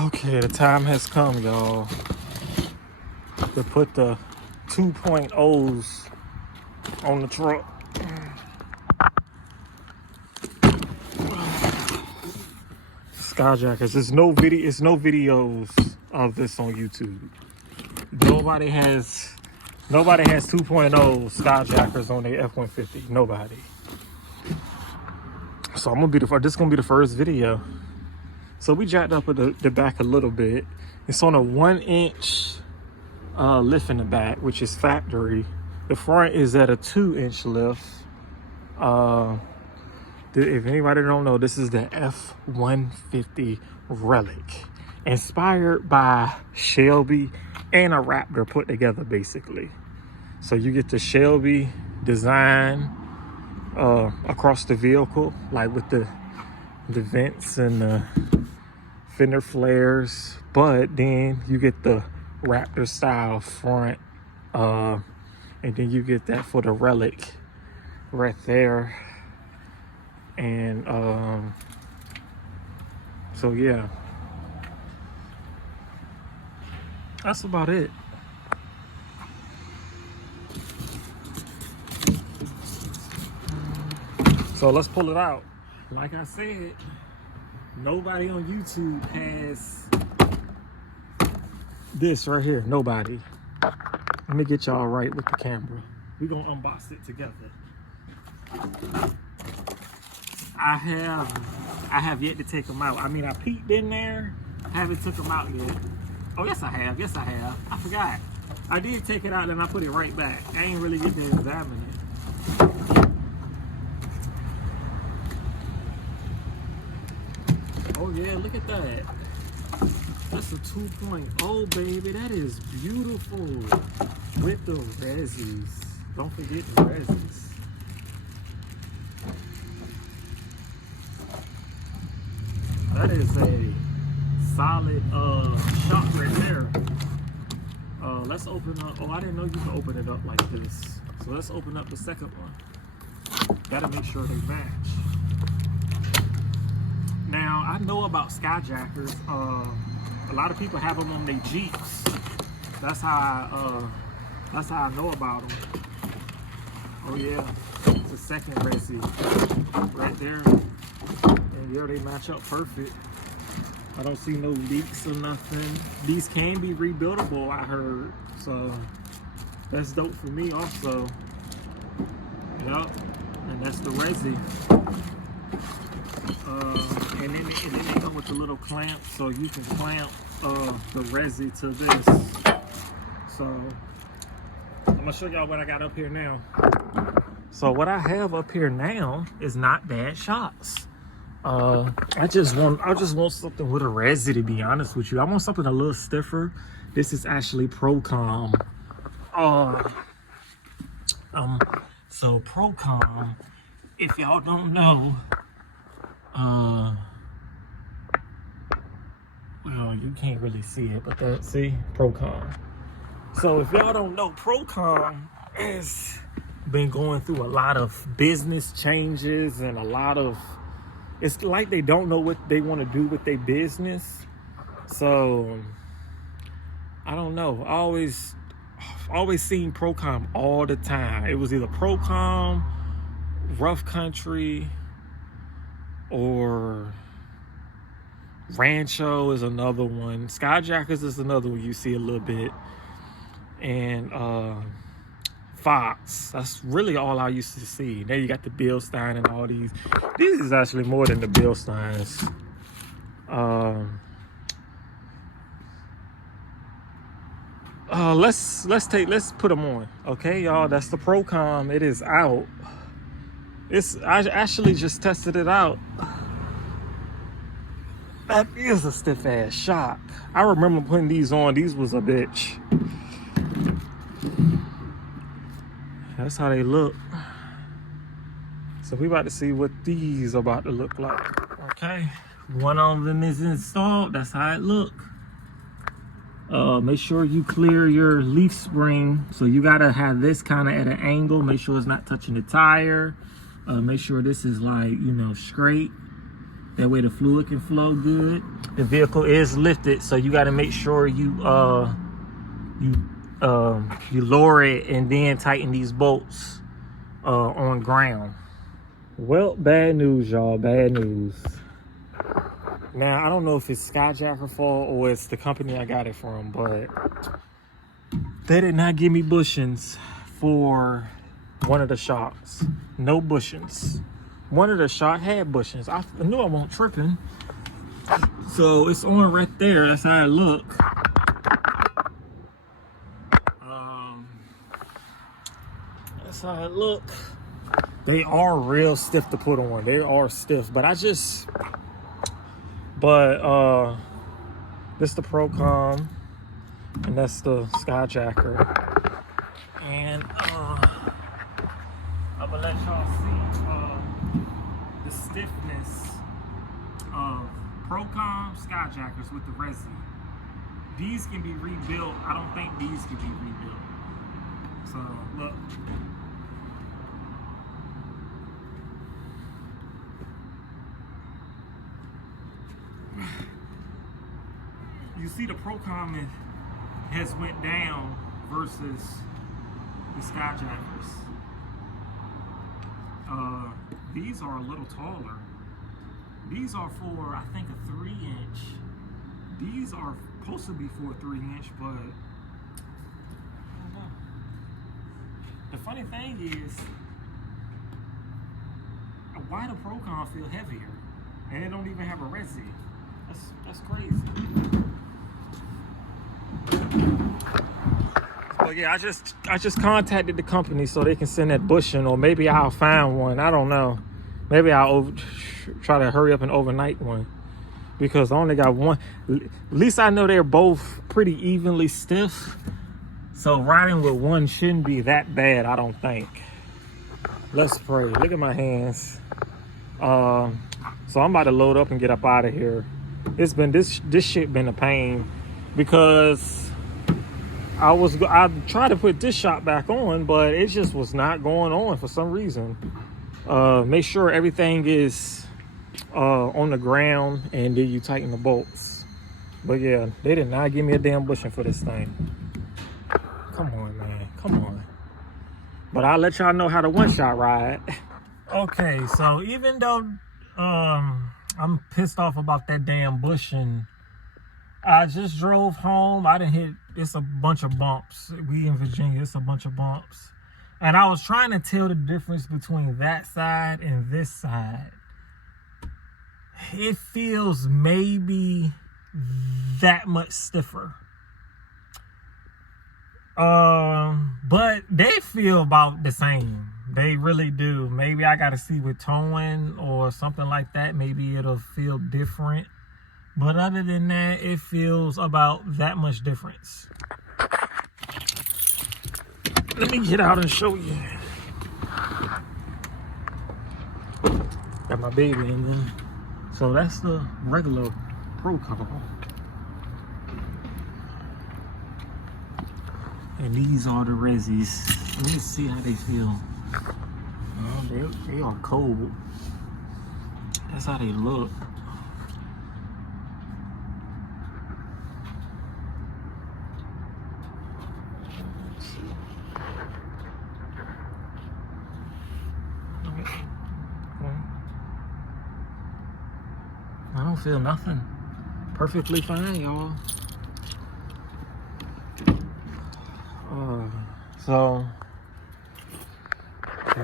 Okay, the time has come, y'all, to put the 2.0s on the truck. Skyjackers, there's no videos of this on YouTube. Nobody has 2.0 Skyjackers on their F150. Nobody. So this is gonna be the first video. So we jacked up the back a little bit. It's on a 1-inch lift in the back, which is factory. The front is at a 2-inch lift. If anybody don't know, this is the F150 Relic, inspired by Shelby and a Raptor put together, basically. So you get the Shelby design across the vehicle, like with the vents and the fender flares, but then you get the Raptor style front, and then you get that for the Relic right there. And so yeah, that's about it. So let's pull it out. Like I said, nobody on YouTube has this right here. Nobody. Let me get y'all right with the camera. We're gonna unbox it together. I have yet to take them out. I mean, I peeked in there, haven't took them out yet. Oh, yes I have. Yes I have. I forgot. I did take it out and I put it right back. I ain't really get to examine it. Oh yeah, look at that. That's a 2.0, baby. That is beautiful. With the resis. Don't forget the resis. That is a solid shot right there. Let's open up. Oh, I didn't know you could open it up like this. So let's open up the second one. Gotta make sure they match. Now, I know about Skyjackers. A lot of people have them on their Jeeps. That's how I know about them. Oh yeah, it's the second resi right there. And yeah, they match up perfect. I don't see no leaks or nothing. These can be rebuildable, I heard. So that's dope for me also. Yup, and that's the resi. And then they come with the little clamp, so you can clamp the resi to this. So I'm gonna show y'all what I got up here now. So what I have up here now is not bad shots. I just want something with a resi, to be honest with you. I want something a little stiffer. This is actually Procom. So Procom, if y'all don't know, well, you can't really see it, but that, see, Procom. So if y'all don't know, Procom has been going through a lot of business changes and a lot of, it's like they don't know what they want to do with their business. So I don't know. I always seen Procom all the time. It was either Procom, Rough Country, or Rancho is another one. Skyjackers is another one you see a little bit. And Fox, that's really all I used to see. Now you got the Bilstein and all these. This is actually more than the Bilsteins. Let's put them on, okay, y'all. That's the Procom. It is out. I actually just tested it out. That is a stiff ass shot. I remember putting these on. These was a bitch. That's how they look. So we about to see what these are about to look like. Okay, one of them is installed. That's how it look. Make sure you clear your leaf spring. So you gotta have this kind of at an angle. Make sure it's not touching the tire. Make sure this is, like, you know, straight. That way the fluid can flow good. The vehicle is lifted, so you got to make sure you lower it and then tighten these bolts on ground. Well, bad news, y'all. Bad news. Now, I don't know if it's Skyjacker fault or it's the company I got it from, but they did not give me bushings for one of the shocks. No bushings. One of the shock had bushings. I knew I wasn't tripping. So it's on right there. That's how it look. That's how it look. They are real stiff to put on. They are stiff, but this the Procom, and that's the Skyjacker. And I'm gonna let y'all see the stiffness of Procom Skyjackers with the Resi. These can be rebuilt. I don't think these can be rebuilt. So look. You see the Procom has went down versus the Skyjackers. These are a little taller. These are for, I think, a 3-inch. These are supposed to be for a 3-inch, but I don't know. The funny thing is, why the Procom feel heavier? And it don't even have a Resi. That's crazy. But yeah, I just contacted the company so they can send that bushing, or maybe I'll find one. I don't know. Maybe I'll try to hurry up and overnight one, because I only got one. At least I know they're both pretty evenly stiff. So riding with one shouldn't be that bad, I don't think. Let's pray. Look at my hands. So I'm about to load up and get up out of here. It's been this shit been a pain, because I tried to put this shot back on, but it just was not going on for some reason. Make sure everything is on the ground, and then you tighten the bolts. But yeah, they did not give me a damn bushing for this thing. Come on, man, come on. But I'll let y'all know how to one-shot ride. Okay, so even though I'm pissed off about that damn bushing, I just drove home. I didn't hit, it's a bunch of bumps. We in Virginia, it's a bunch of bumps. And I was trying to tell the difference between that side and this side. It feels maybe that much stiffer. But they feel about the same. They really do. Maybe I got to see with towing or something like that. Maybe it'll feel different. But other than that, it feels about that much difference. Let me get out and show you. Got my baby in there. So that's the regular Procom. And these are the Resis. Let me see how they feel. They are cold. That's how they look. I don't feel nothing. Perfectly fine, y'all. So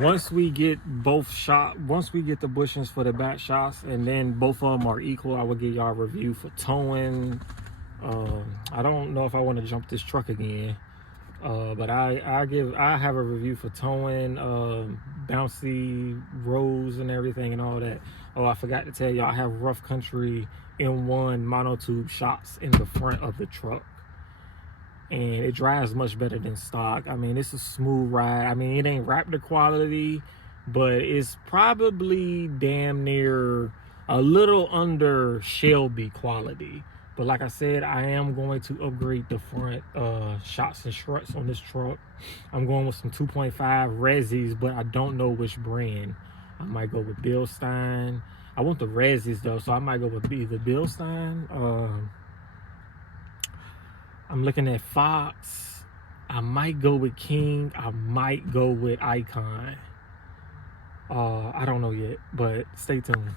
once we get once we get the bushings for the back shots, and then both of them are equal, I will give y'all a review for towing. I don't know if I want to jump this truck again, but I have a review for towing, bouncy roads and everything and all that. Oh, I forgot to tell y'all, I have rough country M1 monotube shots in the front of the truck, and it drives much better than stock. I mean, it's a smooth ride. I mean, it ain't Raptor quality, but it's probably damn near a little under Shelby quality. But like I said, I am going to upgrade the front shots and struts on this truck. I'm going with some 2.5 Resis, but I don't know which brand. I might go with Bilstein. I want the Resis though, so I might go with either Bilstein. I'm looking at Fox. I might go with King. I might go with Icon. I don't know yet, but stay tuned.